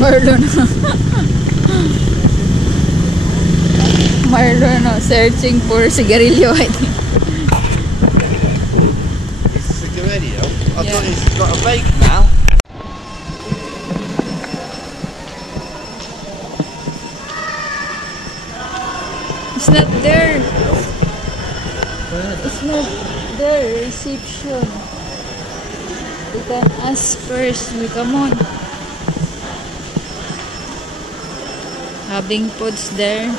Marlon. Marlon, no, searching for cigarillo, I think. It's a cigarillo? I Yeah. thought it's got a vape now. It's not there. It's not there. Reception. We can ask first. We come on. Having foods there.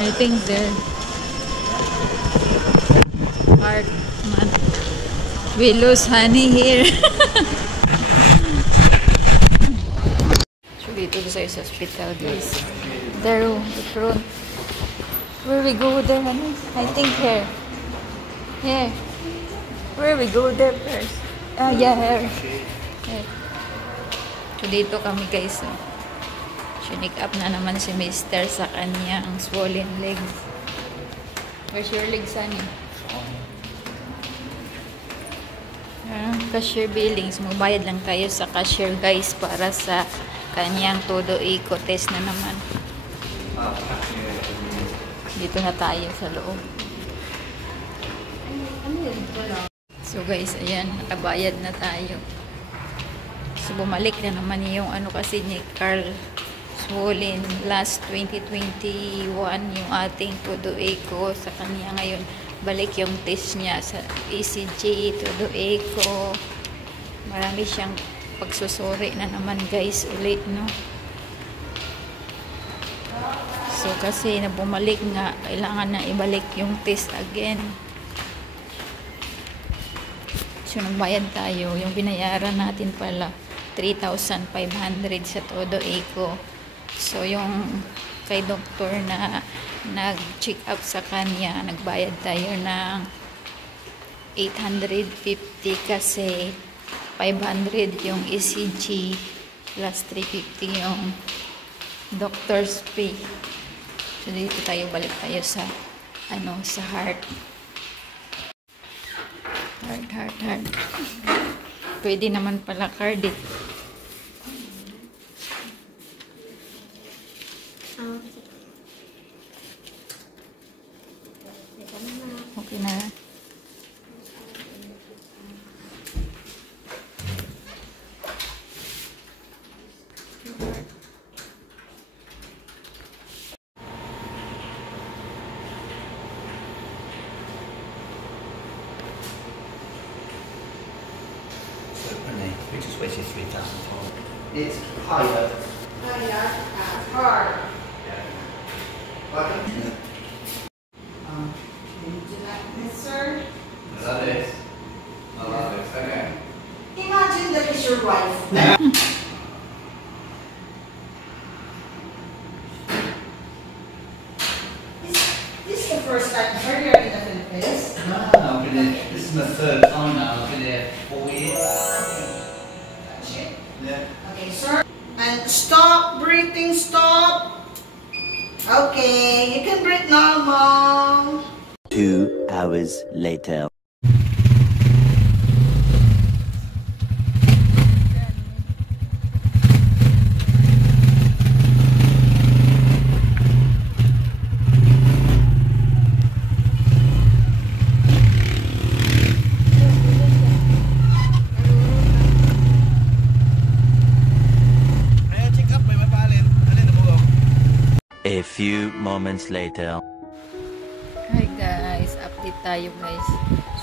I think there. Art man. We lose honey here. So dito sa hospital, guys. There, the front. Where we go there, honey? I think here. Here. Where we go there first? Ah, yeah, here. Here. So dito kami, guys. Shinik up na naman si Mister sa kanyang swollen legs. Where's your legs, honey? Cashier billings. Magbayad lang tayo sa cashier, guys, para sa kanyang todo eco test na naman. Dito na tayo sa loob. So guys, ayan, nakabayad na tayo. So bumalik na naman yung ano kasi ni Carl swollen last 2021 yung ating todo eco sa kanya. Ngayon balik yung test niya sa ECG, todo eco. Marami siyang pagsusuri na naman, guys, ulit, no? So kasi na bumalik nga, kailangan na ibalik yung test again. So nagbayad tayo. Yung binayaran natin pala 3,500 sa todo eco. So yung kay doktor na nag-check up sa kanya, nagbayad tayo ng 850 kasi 500 yung ECG plus 350 yung doctor's fee. So dito tayo, balik tayo sa ano, sa heart. Heart. Pwede naman pala card eh. Okay na. Which is which is 3,000. It's higher. Hard. Yeah. Would you like this, sir? Is that it? I love it. Okay. Imagine that is your wife. This is the first time, sir, you're in the Philippines? No, I've been here. This is my third time now. I've been here 4 years. That's it. Yeah. Okay, sir. And stop breathing, stop. Okay, you can breathe normal. 2 hours later. A few moments later. Hi guys, update tayo, guys.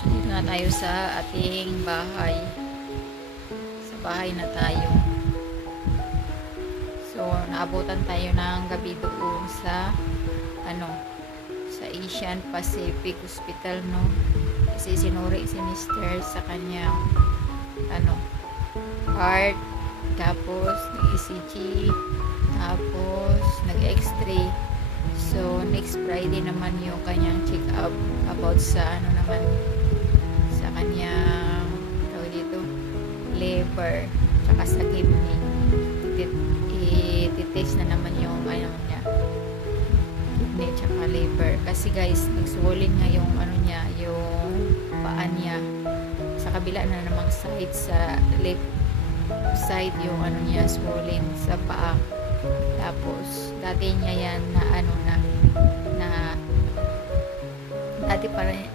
So dito na tayo sa ating bahay. Sa bahay na tayo. So naabutan tayo ng gabi doon sa ano, sa Asian Pacific Hospital, no. Kasi sinuri si Mister sa kanyang ano, heart, tapos ECG, tapos nag-x-ray. So next Friday naman yung kanyang check-up about sa ano naman, sa kanyang tawag dito, liver, tsaka sa kidney. I-test na naman yung ano niya, kidney tsaka liver. Kasi guys, nag-swollen nga yung ano niya, yung paa niya. Sa kabila na namang side, sa left side yung ano niya, swollen sa paa. Tapos dati niya yan na ano na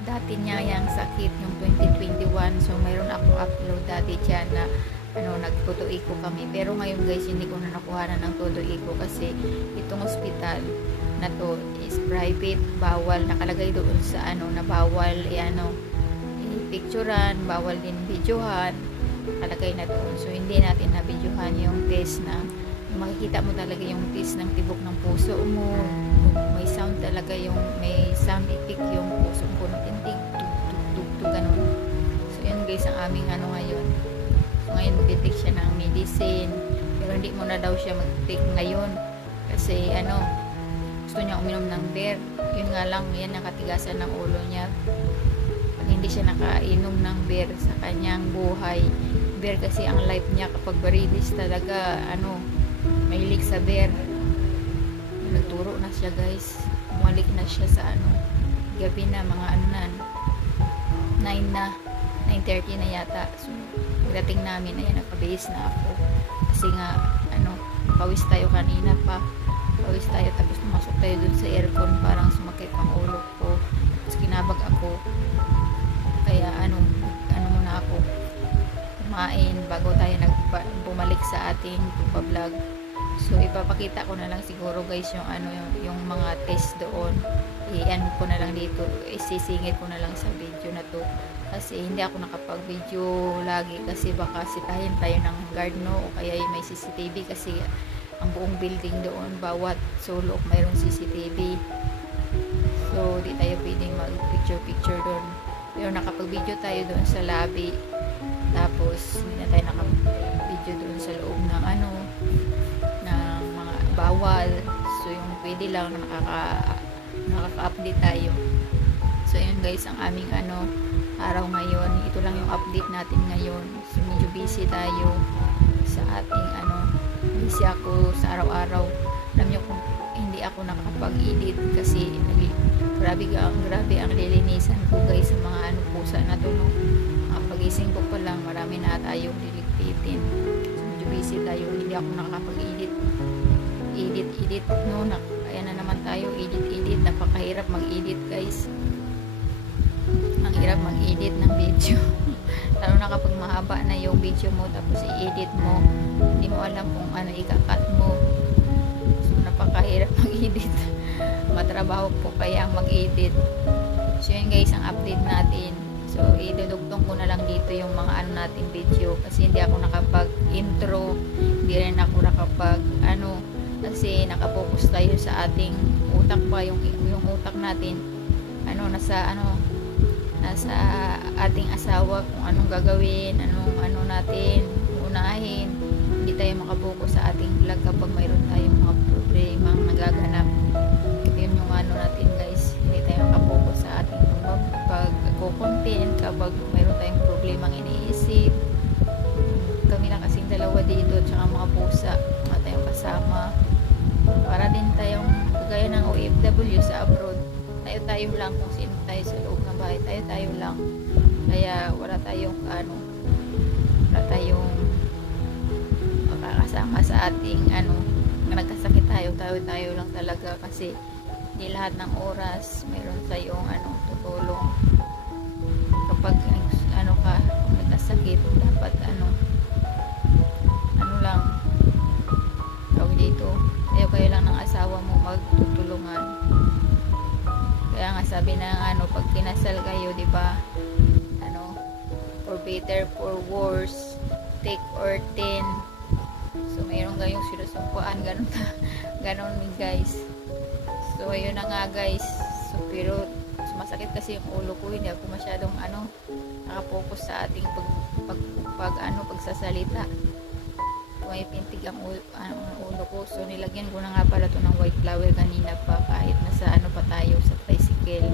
dati niya yung sakit yung 2021. So mayroon akong upload dati dyan na ano, nagtudo iko kami. Pero ngayon guys, hindi ko na nakuha ng todo iko kasi itong hospital na to is private. Bawal, nakalagay doon sa ano na bawal i-picturean, bawal din videohan, nakalagay na doon. So hindi natin na videohan yung test na makikita mo talaga yung test ng tibok ng puso mo. May sound talaga, yung may sound effect yung puso ko ng tintig, tug ganun. So yun guys ang aming ano ngayon. So ngayon mag-take siya ng medicine, pero hindi mo na daw siya mag-take ngayon kasi ano, gusto niya uminom ng beer. Yun nga lang, yan ang katigasan ng ulo niya. Pag hindi siya nakainom ng beer sa kanyang buhay, beer kasi ang life niya kapag barilis talaga, ano, mahilig sa beer. Nagturo na siya guys, bumalik na siya sa ano, gabi na, mga ano na 9:30 na yata. So pagdating namin, ayan, nakabihis na ako kasi nga ano, pawis tayo kanina pa, pawis tayo, tapos pumasok tayo dun sa aircon, parang sumakit ang ulo ko, tapos kinabag ako, kaya ano muna ako kumain bago tayo bumalik sa ating vlog. So ipapakita ko na lang siguro guys yung ano, yung mga test doon, i-ano ko na lang dito, isisingit ko na lang sa video na to kasi hindi ako nakapag-video lagi kasi baka sitahin tayo ng guard, no, o kaya may CCTV kasi ang buong building doon, bawat sulok mayroong CCTV. So di tayo pwedeng mag-picture doon, pero nakapag-video tayo doon sa lobby, tapos hindi na tayo nakapag-video doon sa loob ng ano, ng mga bawal. So yung pwede lang nakaka-update tayo. So yun guys ang aming ano, araw ngayon. Ito lang yung update natin ngayon. So medyo busy tayo sa ating ano, busy ako sa araw-araw. Alam nyo kung hindi ako nakapag-edit kasi grabe ang lilinisan ko guys sa mga ano, pusa na to, no. Pagising ko pa lang, marami na tayong liligpitin. So medyo busy tayo, hindi ako nakakapag-edit no. Ayan na naman tayo, edit, napakahirap mag-edit guys. Ang hirap mag-edit ng video. Lalo na kapag mahaba na yung video mo, tapos i-edit mo, hindi mo alam kung ano ika-cut mo. So napakahirap mag-edit. Matrabaho po kaya ang mag-edit. So yun guys ang update natin. So idudugtong ko na lang dito yung mga ano natin video kasi hindi ako nakapag-intro, hindi rin ako nakapag ano, kasi nakapokus tayo sa ating utak pa, yung utak natin ano, nasa ating asawa, kung anong gagawin, anong ano natin unahin. Hindi tayo makapokus sa ating vlog kapag mayroon tayong mga problemang nagaganap. Yun yung ano natin guys, hindi tayo makapokus sa ating pag-content kapag mayroon tayong problemang iniisip. Kami lang kasing dalawa dito at saka mga pusa, mga tayong kasama, para din tayong gaya ng OFW sa abroad. Tayo lang, kung sino tayo sa loob ng bahay, tayo lang, kaya wala tayong ano, wala tayong makakasama sa ating ano, nagkasakit tayo lang talaga kasi hindi lahat ng oras mayroon tayong ano, tutulong. Kapag ano ka, kung nagkasakit, dapat ano lang, tawag dito, kayo lang ng asawa mo magtutulungan. Kaya nga sabi ng ano, pag kinasal kayo, di ba, ano, for better, for worse, take or 10. So mayroon kayong sinusumpuan, ganon guys. So ayun na nga guys. So pero masakit kasi yung ulo ko, hindi ako masyadong ano, nakapokus sa ating pagsasalita. May pintig ang ulo ko, so nilagyan ko na nga pala to ng white flower kanina pa, kahit nasa ano pa tayo sa tricycle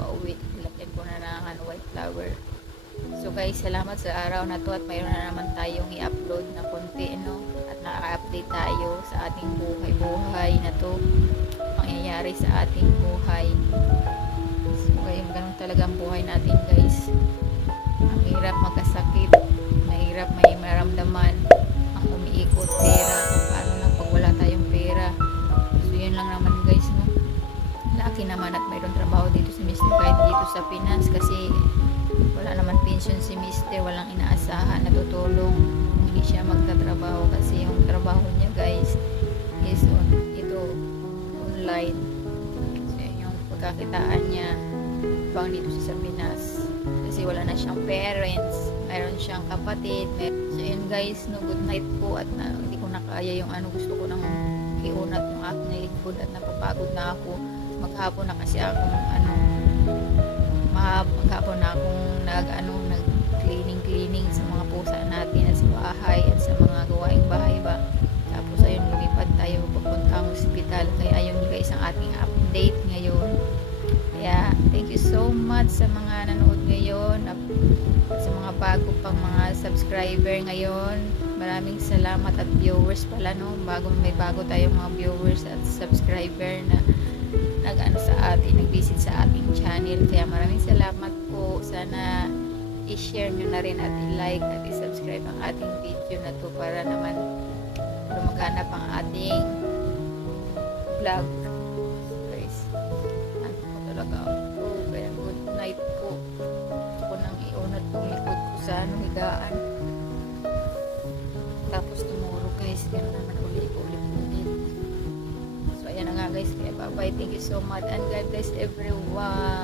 pauwi, nilagyan ko na ng ano, white flower. So guys, salamat sa araw na to at mayroon na naman tayong i-upload na konti, no, at naka-update tayo sa ating buhay na to. mangyayari sa ating buhay. So, ganun talaga ang buhay natin, guys. Ang hirap magkasakit, mahirap may maramdaman, ang umiikot pera, kung paano lang pag wala tayong pera. So yun lang naman, guys, no. Laki naman at mayroon trabaho dito si Mr. kahit dito sa Pinas, kasi wala naman pension si Mr. Walang inaasahan na tutulong kung hindi siya magtatrabaho, kasi yung trabaho niya, guys, is online. So yun yung pagkakitaan niya pang dito sa Pinas, kasi wala na siyang parents, mayroon siyang kapatid. So yun, guys, no, good night po, at hindi ko nakaya yung gusto ko nang iunat ng aking likod at napapagod na ako. Maghapon na kasi akong maghapon na akong nag cleaning sa mga pusa natin at sa bahay at sa mga gawaing bahay ba. Tapos ayun, lumipad tayo papuntang hospital. Kaya ayun, guys, ang ating update ngayon. Kaya thank you so much sa mga nanood ngayon at sa mga bago pang mga subscriber ngayon. Maraming salamat, at viewers pala, no. May bago tayong mga viewers at subscriber na sa atin, nag-visit sa ating channel. Kaya maraming salamat po. Sana i-share nyo na rin at i-like at i-subscribe ang ating video na to para naman lumaganap ang ating vlog, guys. Po talaga ako. Kaya good night po. Gusto ko nang iunat kong likod ko sa higaan. Tapos tomorrow, guys, gano'n naman ulit. So ayan na nga, guys. Kaya bye-bye. Thank you so much and God bless everyone.